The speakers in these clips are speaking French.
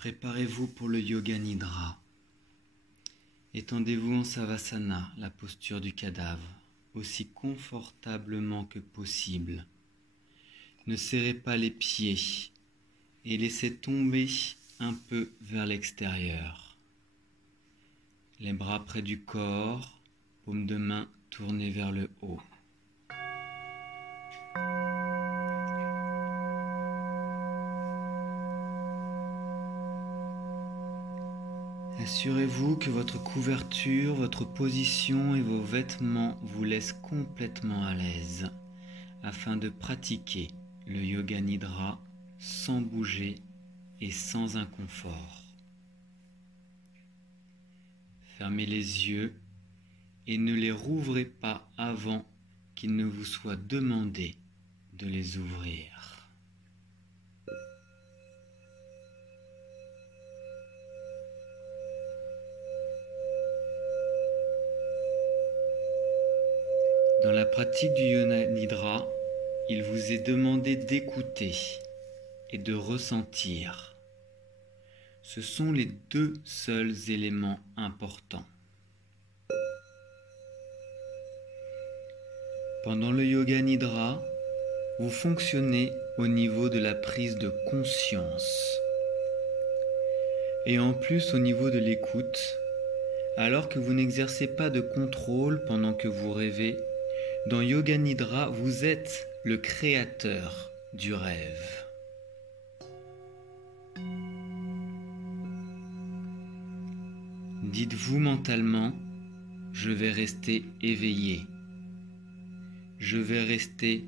Préparez-vous pour le Yoga Nidra. Étendez-vous en Savasana, la posture du cadavre, aussi confortablement que possible. Ne serrez pas les pieds et laissez tomber un peu vers l'extérieur. Les bras près du corps, paumes de main tournées vers le haut. Assurez-vous que votre couverture, votre position et vos vêtements vous laissent complètement à l'aise afin de pratiquer le Yoga Nidra sans bouger et sans inconfort. Fermez les yeux et ne les rouvrez pas avant qu'il ne vous soit demandé de les ouvrir. Dans la pratique du Yoga Nidra, il vous est demandé d'écouter et de ressentir. Ce sont les deux seuls éléments importants. Pendant le Yoga Nidra, vous fonctionnez au niveau de la prise de conscience et en plus au niveau de l'écoute, alors que vous n'exercez pas de contrôle pendant que vous rêvez. Dans Yoga Nidra, vous êtes le créateur du rêve. Dites-vous mentalement, je vais rester éveillé. Je vais rester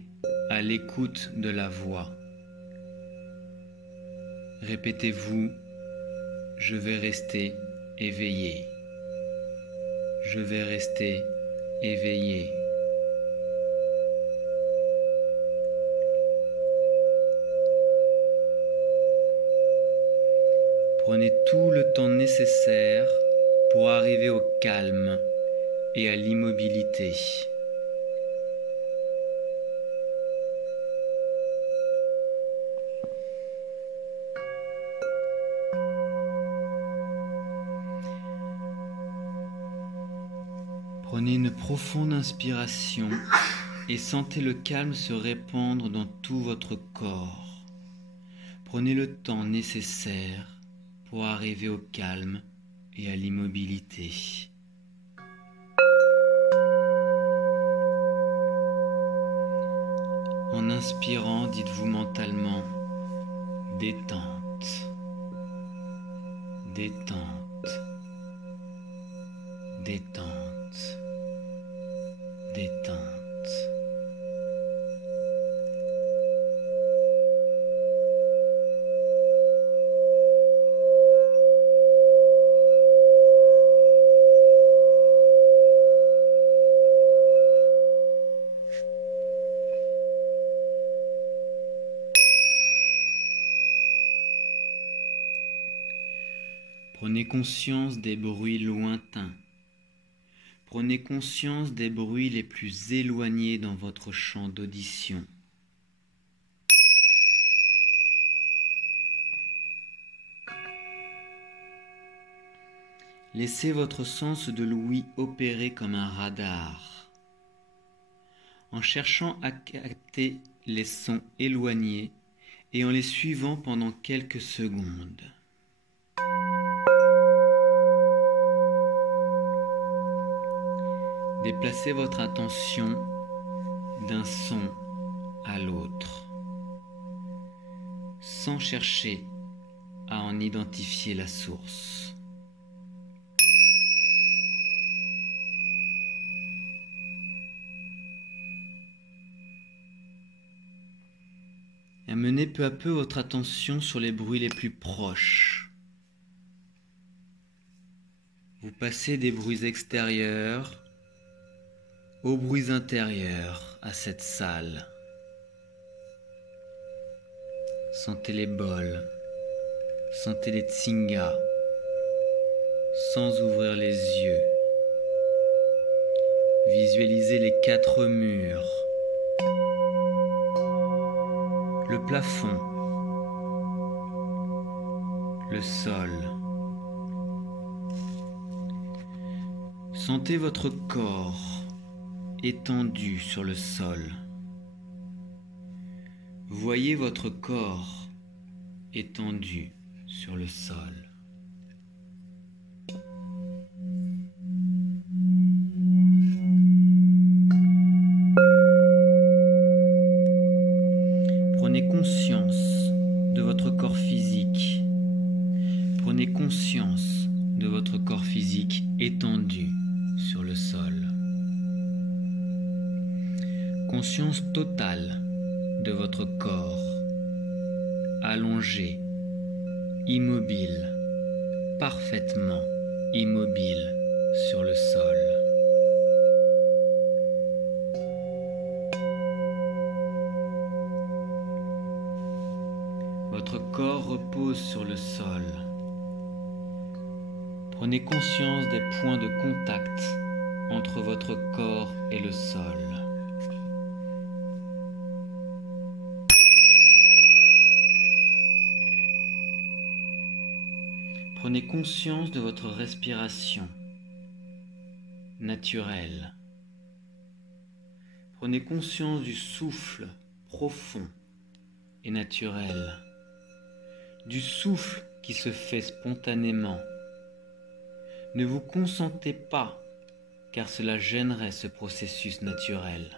à l'écoute de la voix. Répétez-vous, je vais rester éveillé. Je vais rester éveillé. Prenez tout le temps nécessaire pour arriver au calme et à l'immobilité. Prenez une profonde inspiration et sentez le calme se répandre dans tout votre corps. Prenez le temps nécessaire pour arriver au calme et à l'immobilité. En inspirant, dites-vous mentalement « détente, détente, détente, détente ». Prenez conscience des bruits lointains. Prenez conscience des bruits les plus éloignés dans votre champ d'audition. Laissez votre sens de l'ouïe opérer comme un radar, en cherchant à capter les sons éloignés et en les suivant pendant quelques secondes. Déplacez votre attention d'un son à l'autre, sans chercher à en identifier la source. Amenez peu à peu votre attention sur les bruits les plus proches. Vous passez des bruits extérieurs aux bruits intérieurs à cette salle. Sentez les bols, sentez les tsingas, sans ouvrir les yeux. Visualisez les 4 murs, le plafond, le sol. Sentez votre corps étendu sur le sol. Voyez votre corps étendu sur le sol. Prenez conscience de votre corps physique. Prenez conscience de votre corps physique étendu sur le sol. Conscience totale de votre corps allongé, immobile, parfaitement immobile sur le sol. Votre corps repose sur le sol. Prenez conscience des points de contact entre votre corps et le sol. Prenez conscience de votre respiration naturelle. Prenez conscience du souffle profond et naturel, du souffle qui se fait spontanément. Ne vous consentez pas, car cela gênerait ce processus naturel.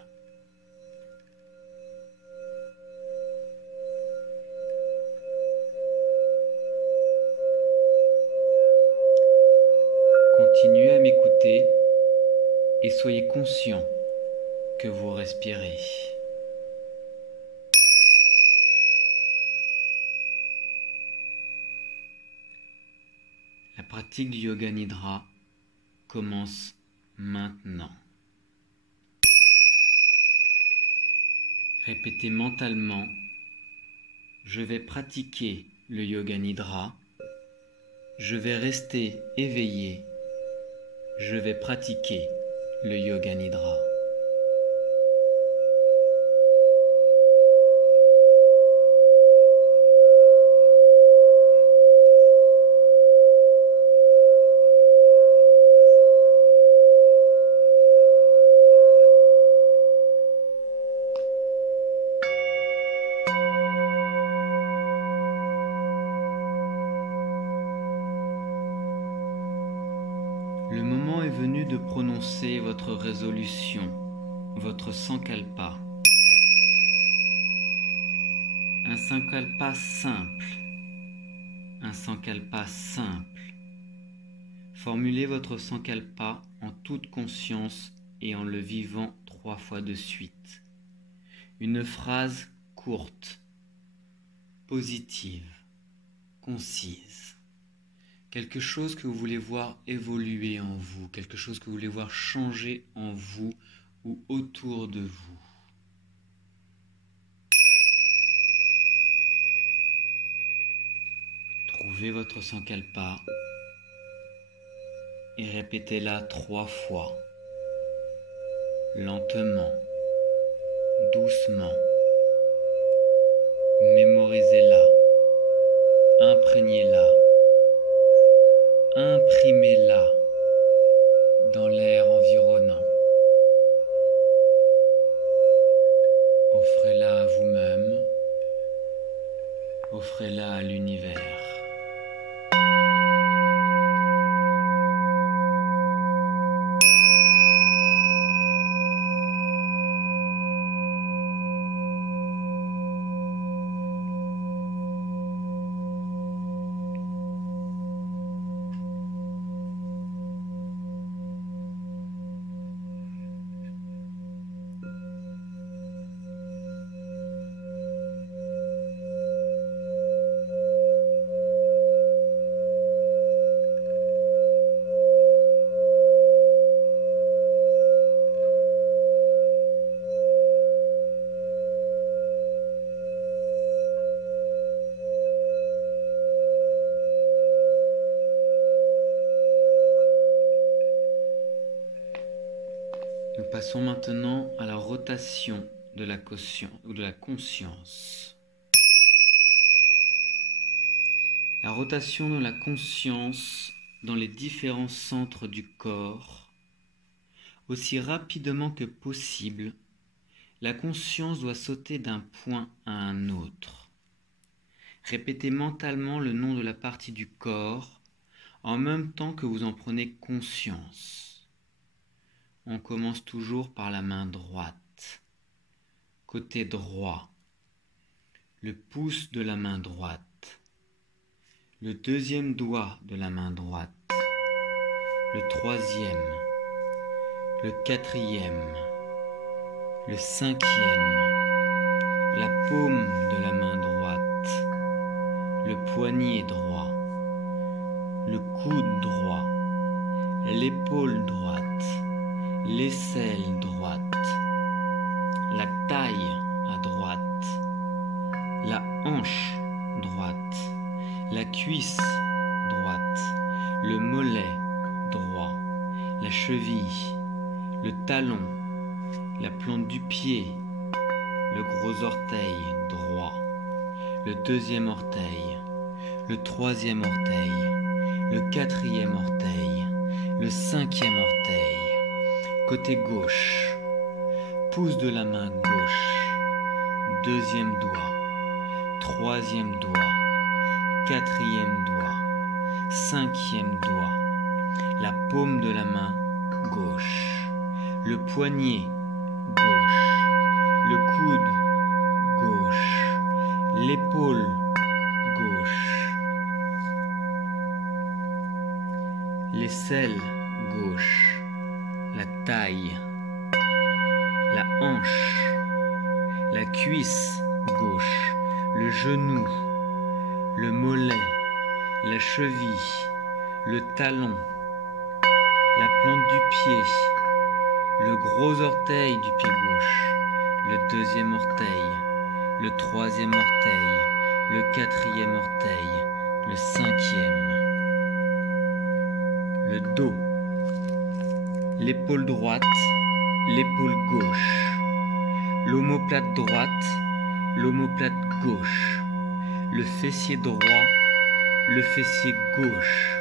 Continuez à m'écouter et soyez conscient que vous respirez. La pratique du Yoga Nidra commence maintenant. Répétez mentalement: je vais pratiquer le Yoga Nidra, je vais rester éveillé, je vais pratiquer le Yoga Nidra. Le moment est venu de prononcer votre résolution, votre sankalpa. Un sankalpa simple. Un sankalpa simple. Formulez votre sankalpa en toute conscience et en le vivant 3 fois de suite. Une phrase courte, positive, concise. Quelque chose que vous voulez voir évoluer en vous, quelque chose que vous voulez voir changer en vous ou autour de vous. Trouvez votre sankalpa et répétez-la 3 fois, lentement, doucement. Mémorisez-la, imprégnez-la. Imprimez-la dans l'air environnant. Offrez-la à vous-même, offrez-la à l'univers. Nous passons maintenant à la rotation de la conscience. La rotation de la conscience dans les différents centres du corps. Aussi rapidement que possible, la conscience doit sauter d'un point à un autre. Répétez mentalement le nom de la partie du corps en même temps que vous en prenez conscience. On commence toujours par la main droite. Côté droit, le pouce de la main droite, le deuxième doigt de la main droite, le troisième, le quatrième, le cinquième, la paume de la main droite, le poignet droit, le coude droit, l'épaule droite, l'aisselle droite, la taille à droite, la hanche droite, la cuisse droite, le mollet droit, la cheville, le talon, la plante du pied, le gros orteil droit, le deuxième orteil, le troisième orteil, le quatrième orteil, le cinquième orteil, côté gauche, pouce de la main gauche, deuxième doigt, troisième doigt, quatrième doigt, cinquième doigt, la paume de la main gauche, le poignet gauche, le coude gauche, l'épaule gauche, l'aisselle gauche, la taille, la hanche, la cuisse gauche, le genou, le mollet, la cheville, le talon, la plante du pied, le gros orteil du pied gauche, le deuxième orteil, le troisième orteil, le quatrième orteil, le cinquième, le dos, l'épaule droite, l'épaule gauche, l'omoplate droite, l'omoplate gauche, le fessier droit, le fessier gauche,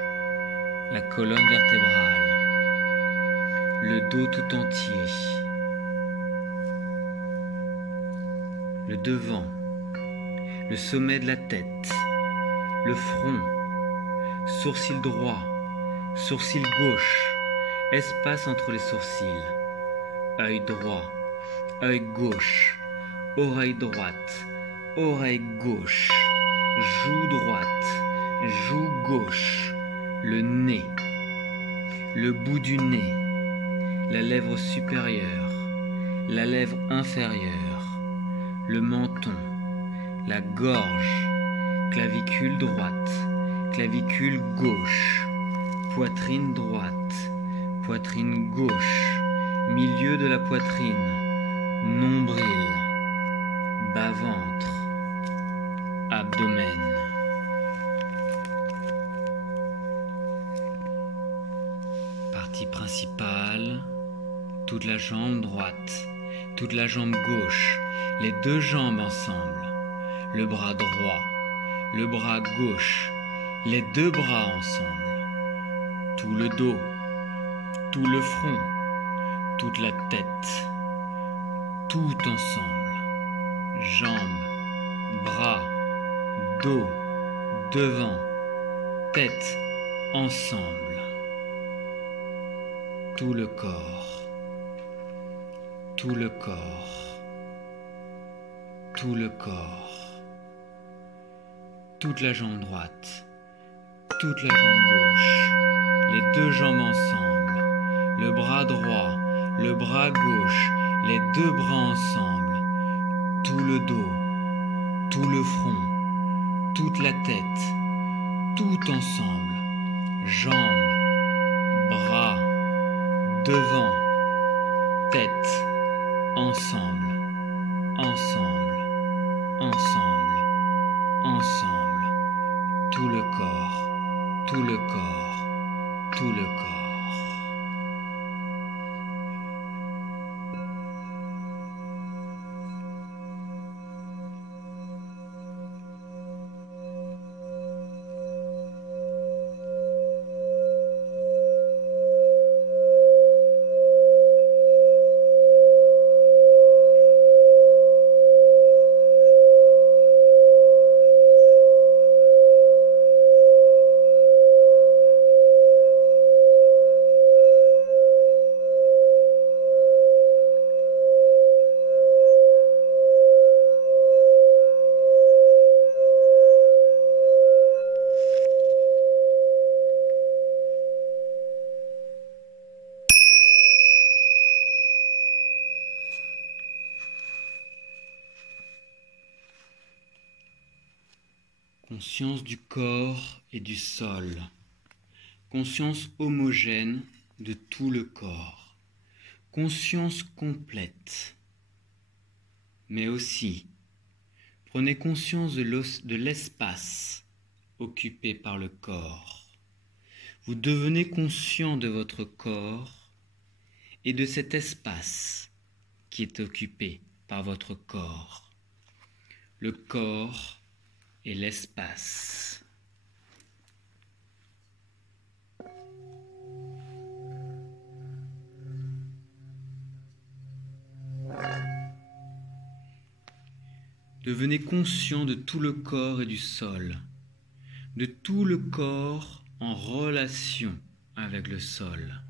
la colonne vertébrale, le dos tout entier, le devant, le sommet de la tête, le front, sourcil droit, sourcil gauche, espace entre les sourcils, œil droit, œil gauche, oreille droite, oreille gauche, joue droite, joue gauche, le nez, le bout du nez, la lèvre supérieure, la lèvre inférieure, le menton, la gorge, clavicule droite, clavicule gauche, poitrine droite, poitrine gauche, milieu de la poitrine, nombril, bas-ventre, abdomen. Partie principale, toute la jambe droite, toute la jambe gauche, les deux jambes ensemble, le bras droit, le bras gauche, les deux bras ensemble, tout le dos, tout le front, toute la tête, tout ensemble, jambes, bras, dos, devant, tête, ensemble, tout le corps, tout le corps, tout le corps, toute la jambe droite, toute la jambe gauche, les deux jambes ensemble, le bras droit, le bras gauche, les deux bras ensemble, tout le dos, tout le front, toute la tête, tout ensemble, jambes, bras, devant, tête, ensemble, ensemble, ensemble, ensemble, tout le corps, tout le corps, tout le corps. Conscience du corps et du sol. Conscience homogène de tout le corps. Conscience complète. Mais aussi, prenez conscience de l'espace occupé par le corps. Vous devenez conscient de votre corps et de cet espace qui est occupé par votre corps. Le corps et l'espace. Devenez conscient de tout le corps et du sol, de tout le corps en relation avec le sol.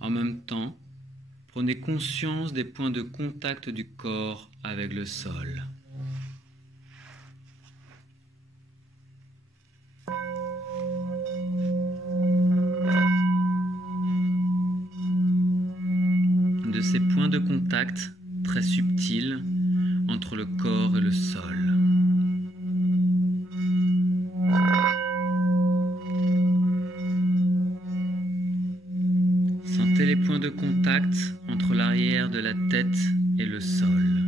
En même temps, prenez conscience des points de contact du corps avec le sol. De ces points de contact très subtils entre le corps et le sol. Sentez les points de contact entre l'arrière de la tête et le sol.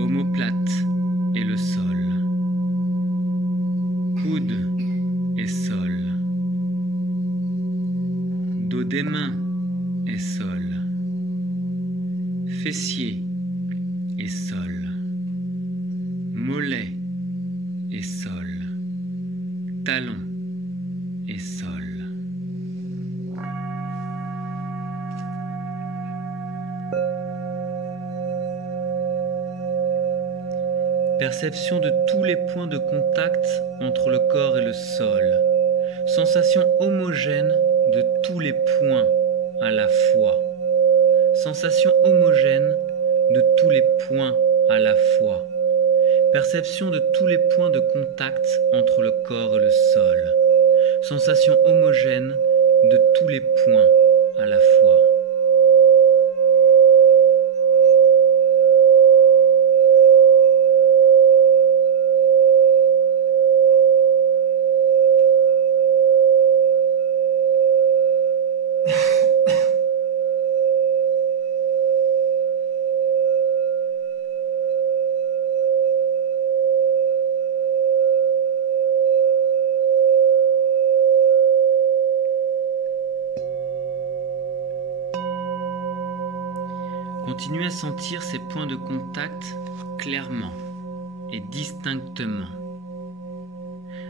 Omoplate et le sol. Coude et sol. Dos des mains et sol. Fessiers et sol. Mollets et sol. Talons et sol. Perception de tous les points de contact entre le corps et le sol. Sensation homogène de tous les points à la fois. Sensation homogène de tous les points à la fois. Perception de tous les points de contact entre le corps et le sol. Sensation homogène de tous les points à la fois. Continuez à sentir ces points de contact clairement et distinctement.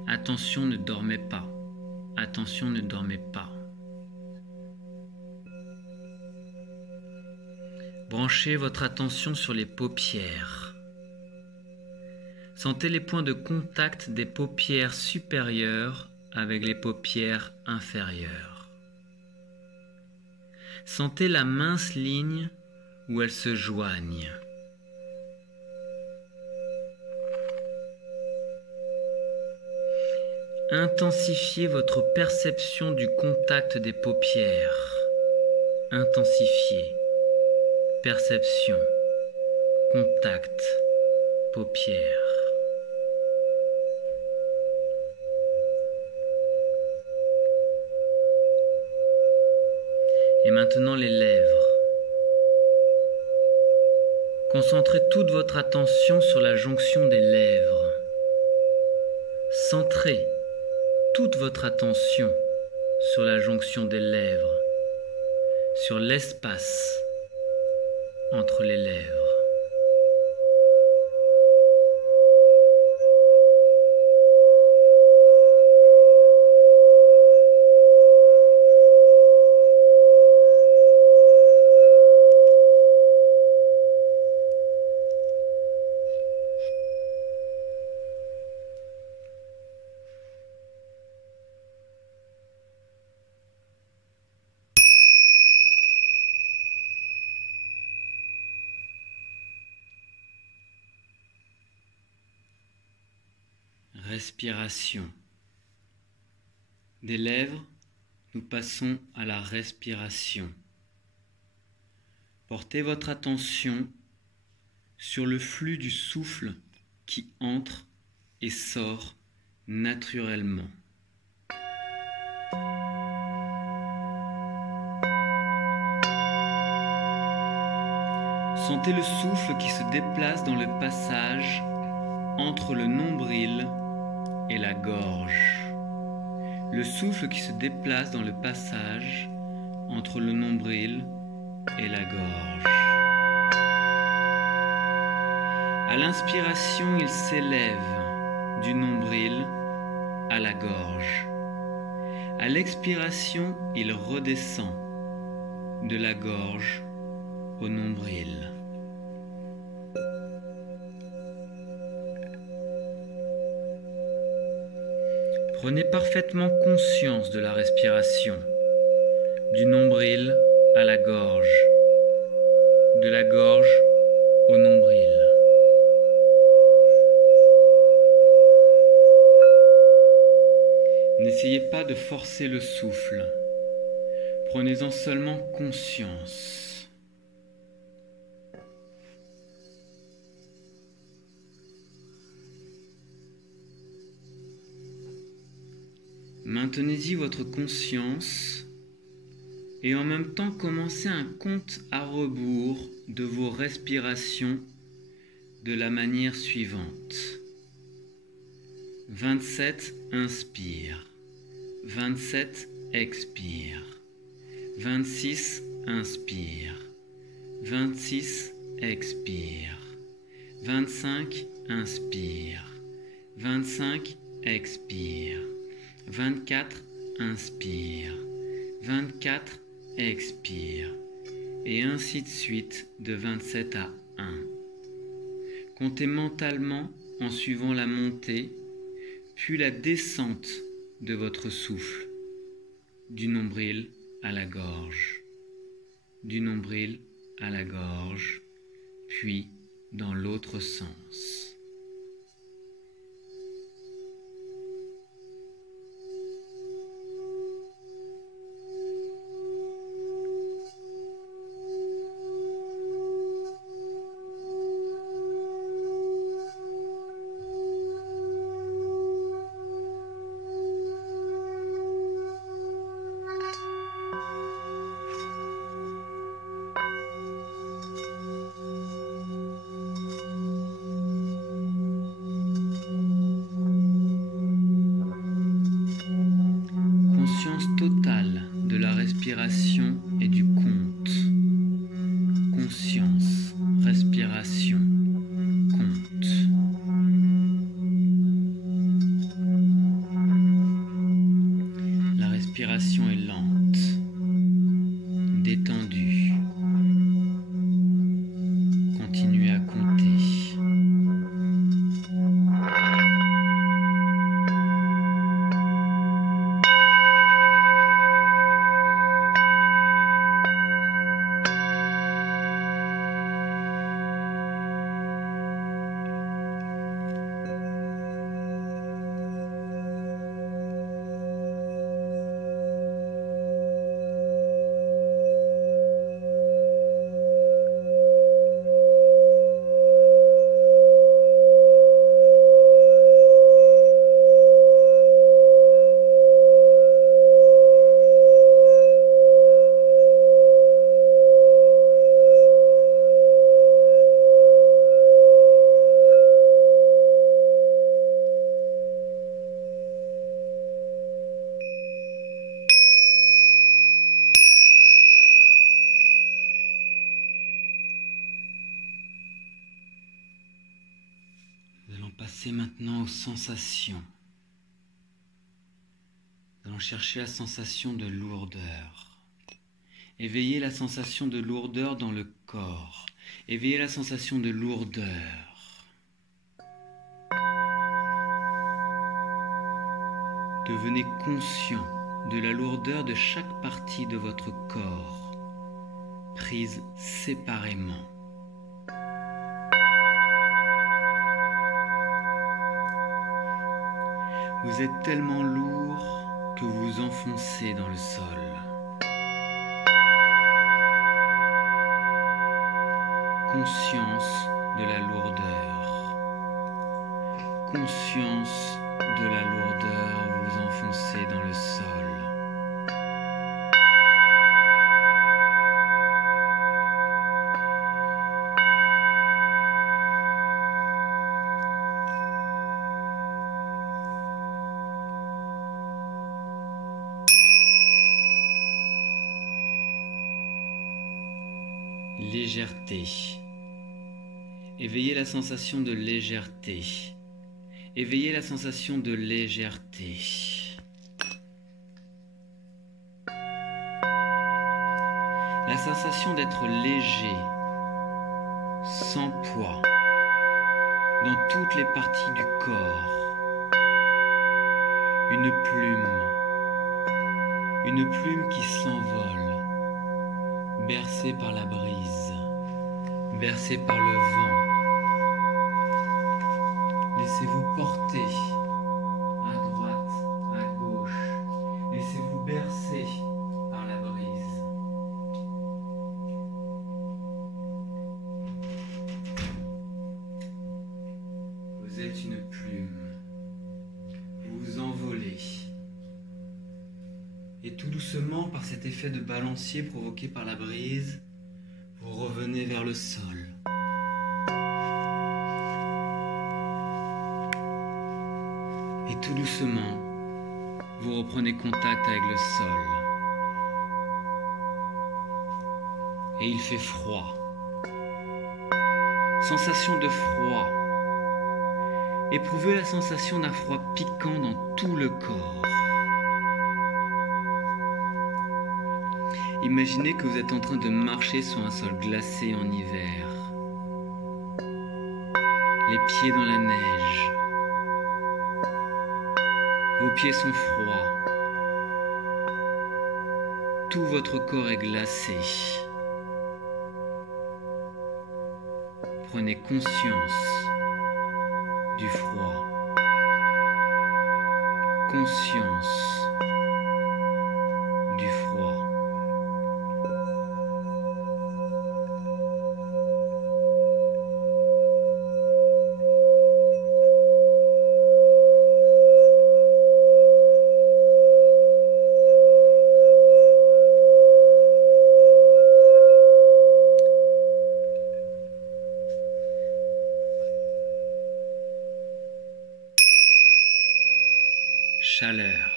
Attention, ne dormez pas. Attention, ne dormez pas. Branchez votre attention sur les paupières. Sentez les points de contact des paupières supérieures avec les paupières inférieures. Sentez la mince ligne où elles se joignent. Intensifiez votre perception du contact des paupières. Intensifiez. Perception. Contact. Paupières. Et maintenant les lèvres. Concentrez toute votre attention sur la jonction des lèvres. Centrez toute votre attention sur la jonction des lèvres, sur l'espace entre les lèvres. Respiration. Des lèvres, nous passons à la respiration. Portez votre attention sur le flux du souffle qui entre et sort naturellement. Sentez le souffle qui se déplace dans le passage entre le nombril et la gorge. Le souffle qui se déplace dans le passage entre le nombril et la gorge. À l'inspiration, il s'élève du nombril à la gorge. À l'expiration, il redescend de la gorge au nombril. Prenez parfaitement conscience de la respiration, du nombril à la gorge, de la gorge au nombril. N'essayez pas de forcer le souffle, prenez-en seulement conscience. Maintenez-y votre conscience et en même temps commencez un compte à rebours de vos respirations de la manière suivante. 27, inspire. 27, expire. 26, inspire. 26, expire. 25, inspire. 25, expire. 24, inspire. 24, expire. Et ainsi de suite de 27 à 1. Comptez mentalement en suivant la montée, puis la descente de votre souffle, du nombril à la gorge, du nombril à la gorge, puis dans l'autre sens. Totale de la respiration et du compte. Conscience, respiration, compte. La respiration est lente, détendue. Continuez à compter. Passez maintenant aux sensations. Nous allons chercher la sensation de lourdeur. Éveillez la sensation de lourdeur dans le corps. Éveillez la sensation de lourdeur. Devenez conscient de la lourdeur de chaque partie de votre corps, prise séparément. Vous êtes tellement lourd que vous vous enfoncez dans le sol. Conscience de la lourdeur. Conscience de la lourdeur, vous enfoncez dans le sol. Légèreté. Éveillez la sensation de légèreté. Éveillez la sensation de légèreté. La sensation d'être léger, sans poids, dans toutes les parties du corps. Une plume qui s'envole, bercée par la brise, bercée par le vent. Laissez-vous porter à droite, à gauche. Laissez-vous bercer par la brise. Vous êtes une plume. Vous vous envolez. Et tout doucement, par cet effet de balancier provoqué par la brise, vous revenez vers le sol. Et tout doucement, vous reprenez contact avec le sol. Et il fait froid. Sensation de froid. Éprouvez la sensation d'un froid piquant dans tout le corps. Imaginez que vous êtes en train de marcher sur un sol glacé en hiver. Les pieds dans la neige. Vos pieds sont froids. Tout votre corps est glacé. Prenez conscience du froid. Conscience du froid. Chaleur.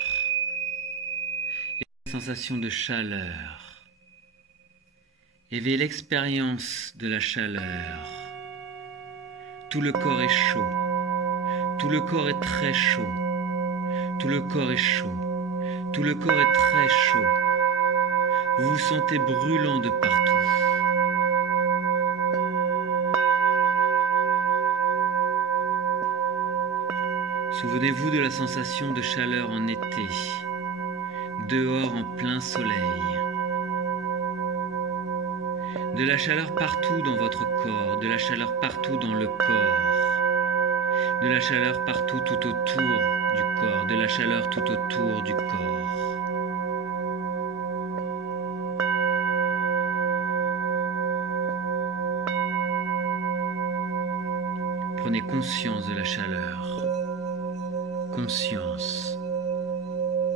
Et la sensation de chaleur. Éveillez l'expérience de la chaleur. Tout le corps est chaud. Tout le corps est très chaud. Tout le corps est chaud. Tout le corps est très chaud. Vous vous sentez brûlant de partout. Souvenez-vous de la sensation de chaleur en été, dehors en plein soleil. De la chaleur partout dans votre corps, de la chaleur partout dans le corps, de la chaleur partout tout autour du corps, de la chaleur tout autour du corps. Prenez conscience de la chaleur. Conscience,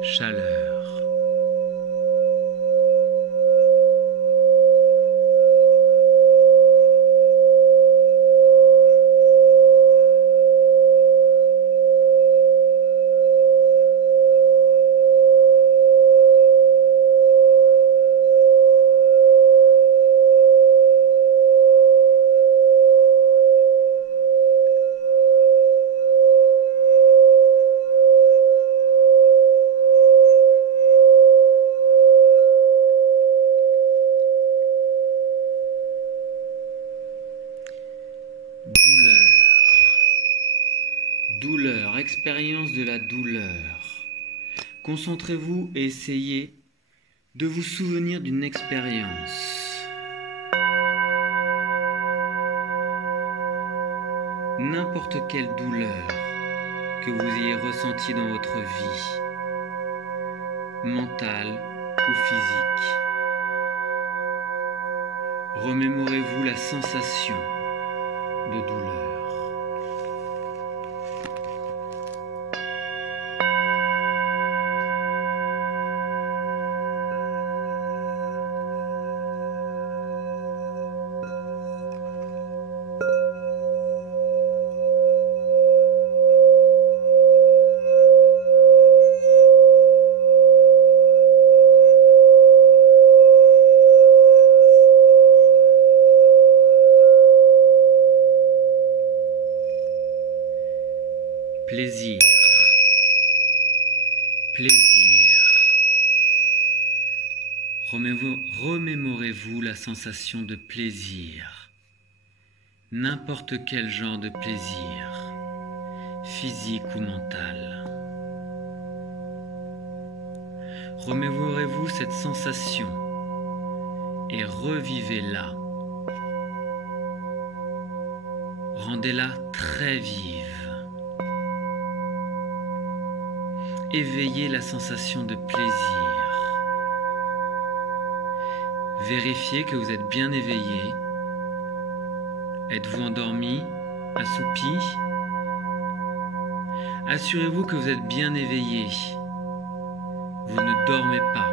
chaleur. Douleur, expérience de la douleur. Concentrez-vous et essayez de vous souvenir d'une expérience. N'importe quelle douleur que vous ayez ressentie dans votre vie, mentale ou physique. Remémorez-vous la sensation de douleur. Plaisir, plaisir. Remémorez-vous la sensation de plaisir, n'importe quel genre de plaisir, physique ou mental. Remémorez-vous cette sensation et revivez-la. Rendez-la très vive. Éveillez la sensation de plaisir. Vérifiez que vous êtes bien éveillé. Êtes-vous endormi, assoupi? Assurez-vous que vous êtes bien éveillé. Vous ne dormez pas.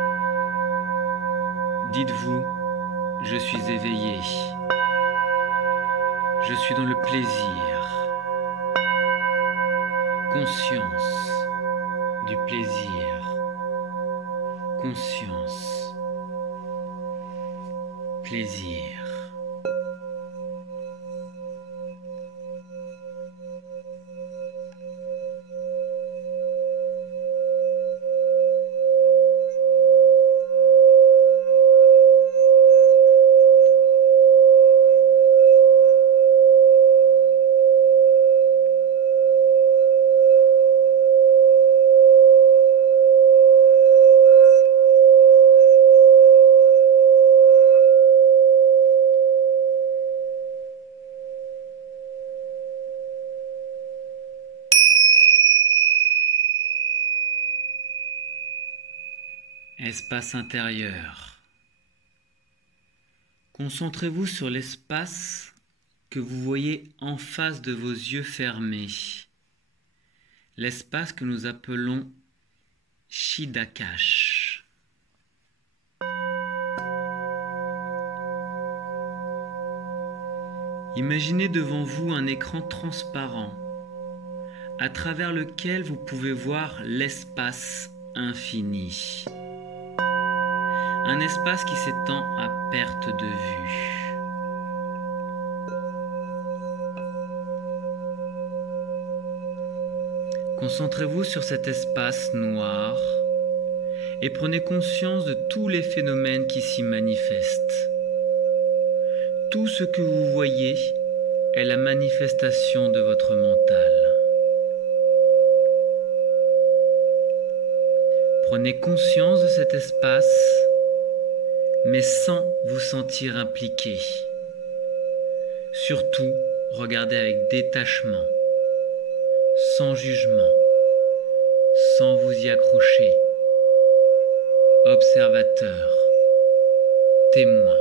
Dites-vous, je suis éveillé. Je suis dans le plaisir. Conscience du plaisir. Conscience. Plaisir. Espace intérieur. Concentrez-vous sur l'espace que vous voyez en face de vos yeux fermés. L'espace que nous appelons Chiddakash. Imaginez devant vous un écran transparent à travers lequel vous pouvez voir l'espace infini. Un espace qui s'étend à perte de vue. Concentrez-vous sur cet espace noir et prenez conscience de tous les phénomènes qui s'y manifestent. Tout ce que vous voyez est la manifestation de votre mental. Prenez conscience de cet espace, mais sans vous sentir impliqué. Surtout, regardez avec détachement, sans jugement, sans vous y accrocher. Observateur, témoin.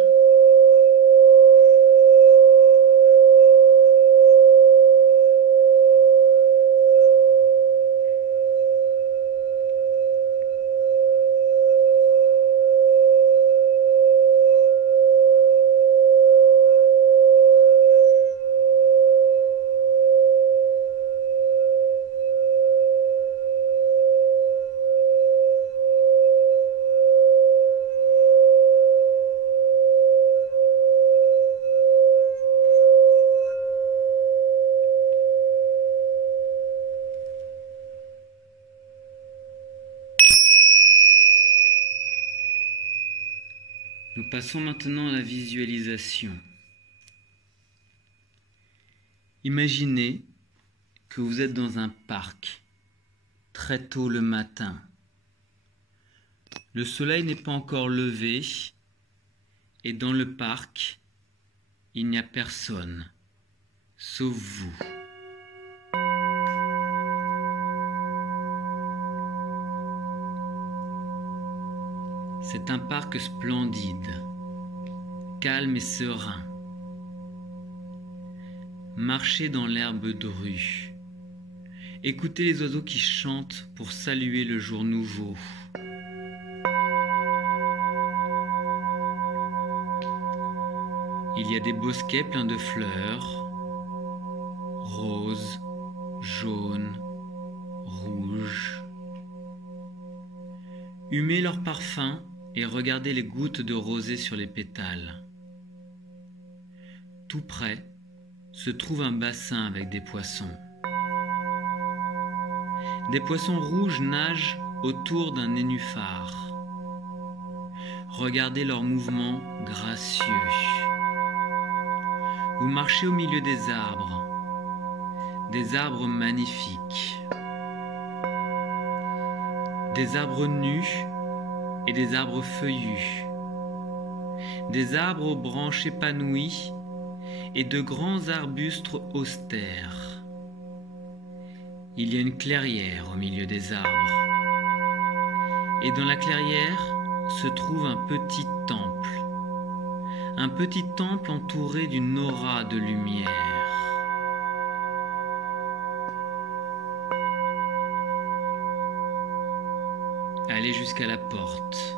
Nous passons maintenant à la visualisation. Imaginez que vous êtes dans un parc, très tôt le matin. Le soleil n'est pas encore levé et dans le parc, il n'y a personne, sauf vous. C'est un parc splendide, calme et serein. marchez dans l'herbe drue. Écoutez les oiseaux qui chantent pour saluer le jour nouveau. Il y a des bosquets pleins de fleurs, roses, jaunes, rouges. Humez leur parfum et regardez les gouttes de rosée sur les pétales. Tout près se trouve un bassin avec des poissons. Des poissons rouges nagent autour d'un nénuphar. Regardez leurs mouvements gracieux. Vous marchez au milieu des arbres magnifiques. Des arbres nus et des arbres feuillus. Des arbres aux branches épanouies et de grands arbustes austères. Il y a une clairière au milieu des arbres. Et dans la clairière se trouve un petit temple. Un petit temple entouré d'une aura de lumière. Allez jusqu'à la porte.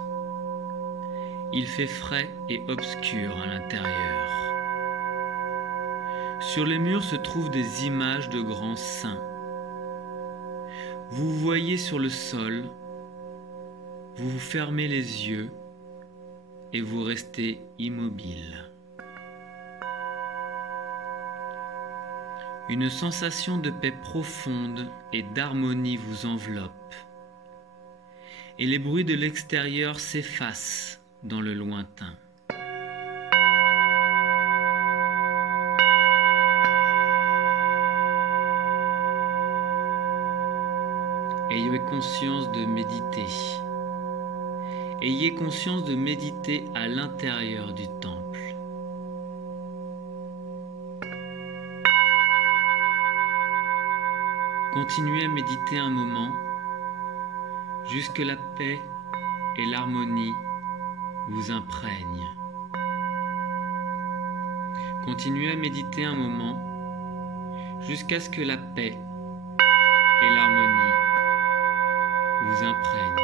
Il fait frais et obscur à l'intérieur. Sur les murs se trouvent des images de grands saints. Vous voyez sur le sol, vous vous fermez les yeux et vous restez immobile. Une sensation de paix profonde et d'harmonie vous enveloppe, et les bruits de l'extérieur s'effacent dans le lointain. Ayez conscience de méditer. Ayez conscience de méditer à l'intérieur du temple. Continuez à méditer un moment, jusque la paix et l'harmonie vous imprègnent. Continuez à méditer un moment, jusqu'à ce que la paix et l'harmonie vous imprègnent.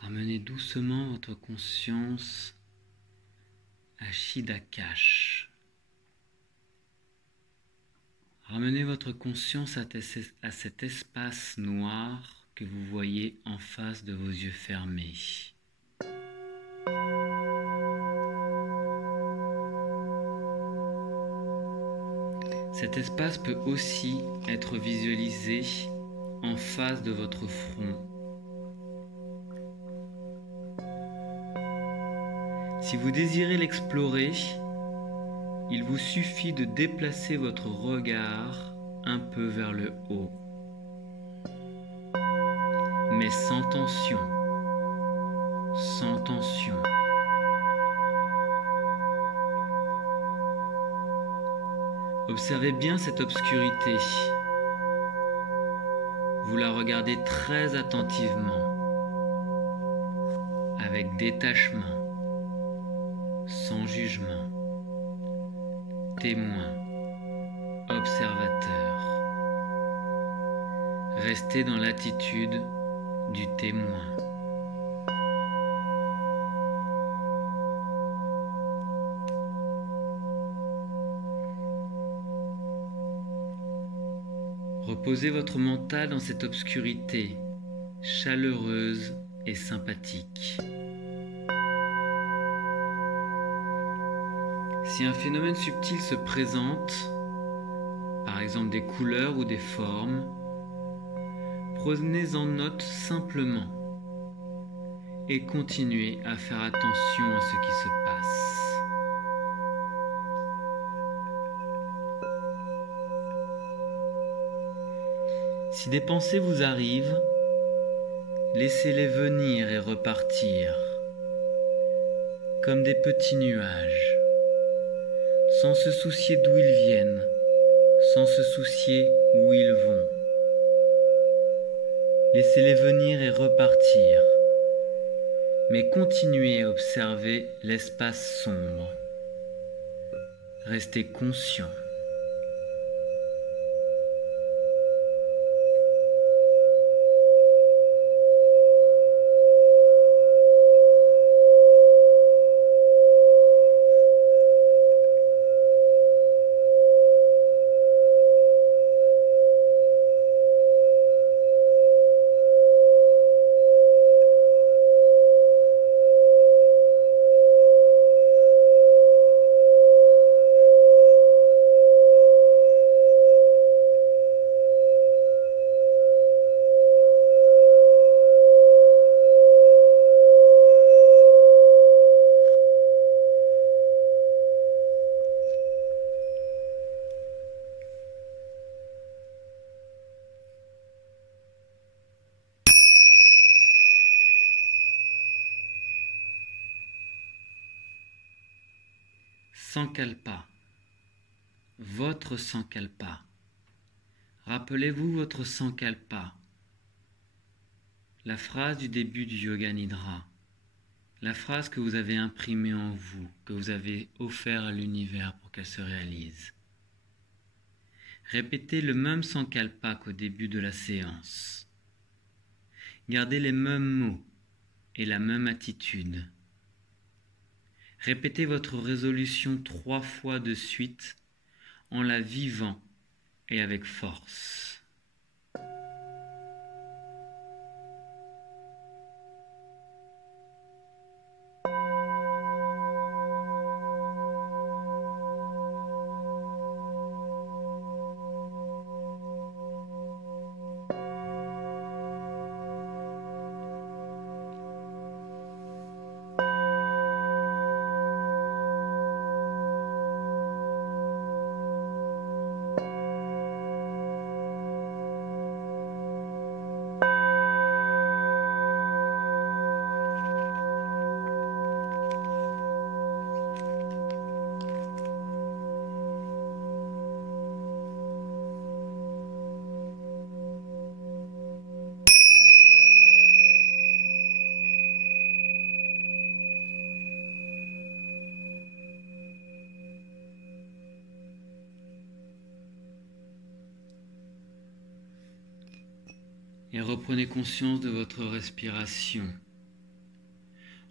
Ramenez doucement votre conscience à Chiddakash. Ramenez votre conscience à cet espace noir que vous voyez en face de vos yeux fermés. Cet espace peut aussi être visualisé en face de votre front. Si vous désirez l'explorer, il vous suffit de déplacer votre regard un peu vers le haut, mais sans tension, sans tension. Observez bien cette obscurité. Vous la regardez très attentivement, avec détachement, sans jugement, témoin, observateur. Restez dans l'attitude du témoin. Reposez votre mental dans cette obscurité chaleureuse et sympathique. Si un phénomène subtil se présente, par exemple des couleurs ou des formes, prenez en note simplement et continuez à faire attention à ce qui se passe. Si des pensées vous arrivent, laissez-les venir et repartir, comme des petits nuages, sans se soucier d'où ils viennent, sans se soucier où ils vont. Laissez-les venir et repartir, mais continuez à observer l'espace sombre. Restez conscient. Sankalpa, votre Sankalpa. Rappelez-vous votre Sankalpa, la phrase du début du Yoga Nidra, la phrase que vous avez imprimée en vous, que vous avez offert à l'univers pour qu'elle se réalise. Répétez le même Sankalpa qu'au début de la séance. Gardez les mêmes mots et la même attitude. Répétez votre résolution 3 fois de suite en la vivant et avec force. Et reprenez conscience de votre respiration.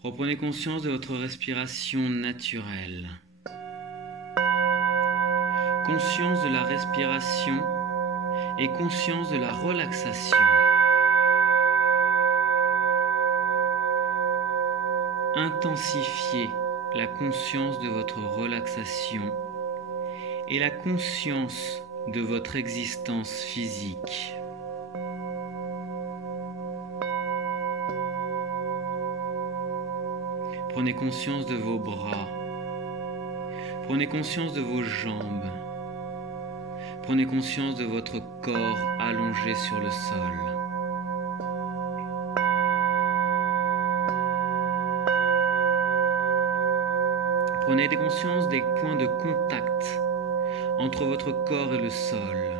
Reprenez conscience de votre respiration naturelle. Conscience de la respiration et conscience de la relaxation. Intensifiez la conscience de votre relaxation et la conscience de votre existence physique. Prenez conscience de vos bras. Prenez conscience de vos jambes. Prenez conscience de votre corps allongé sur le sol. Prenez conscience des points de contact entre votre corps et le sol.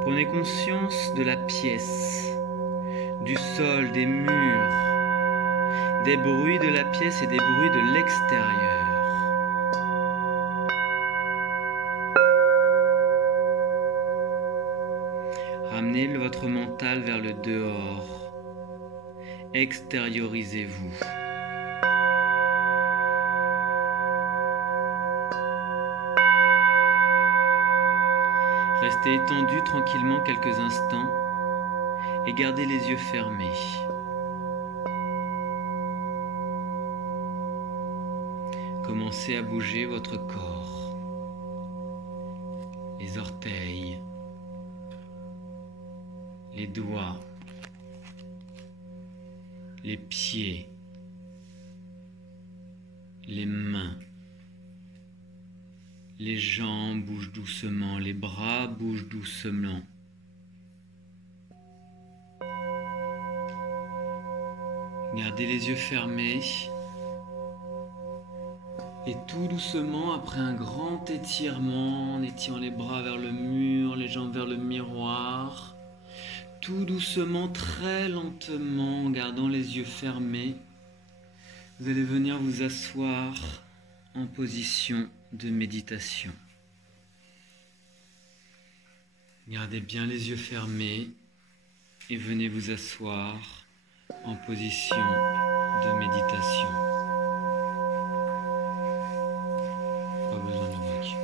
Prenez conscience de la pièce, du sol, des murs, des bruits de la pièce et des bruits de l'extérieur. Ramenez votre mental vers le dehors. Extériorisez-vous. Restez étendu tranquillement quelques instants et gardez les yeux fermés. Commencez à bouger votre corps, les orteils, les doigts, les pieds, les mains. Les jambes bougent doucement, les bras bougent doucement. Gardez les yeux fermés. Et tout doucement, après un grand étirement, en étirant les bras vers le mur, les jambes vers le miroir, tout doucement, très lentement, en gardant les yeux fermés, vous allez venir vous asseoir en position de méditation. Gardez bien les yeux fermés et venez vous asseoir en position de méditation. Pas besoin de briques.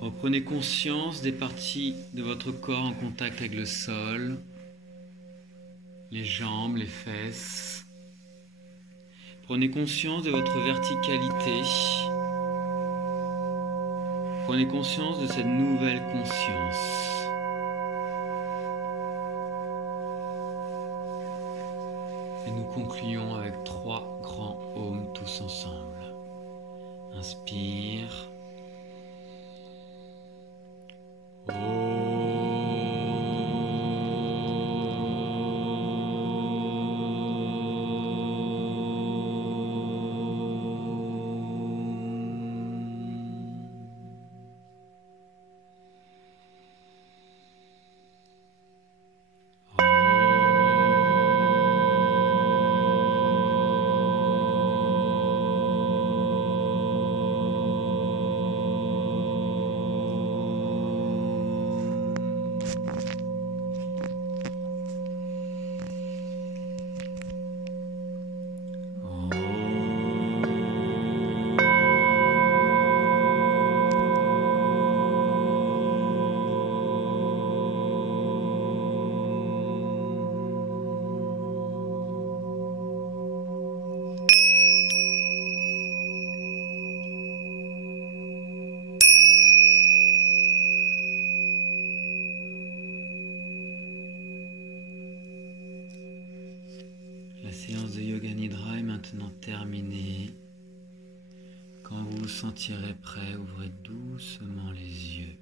Reprenez conscience des parties de votre corps en contact avec le sol, les jambes, les fesses. Prenez conscience de votre verticalité. Prenez conscience de cette nouvelle conscience. Et nous concluons avec 3 grands ohms tous ensemble. Inspire. La séance de Yoga Nidra est maintenant terminée. Quand vous vous sentirez prêt, ouvrez doucement les yeux.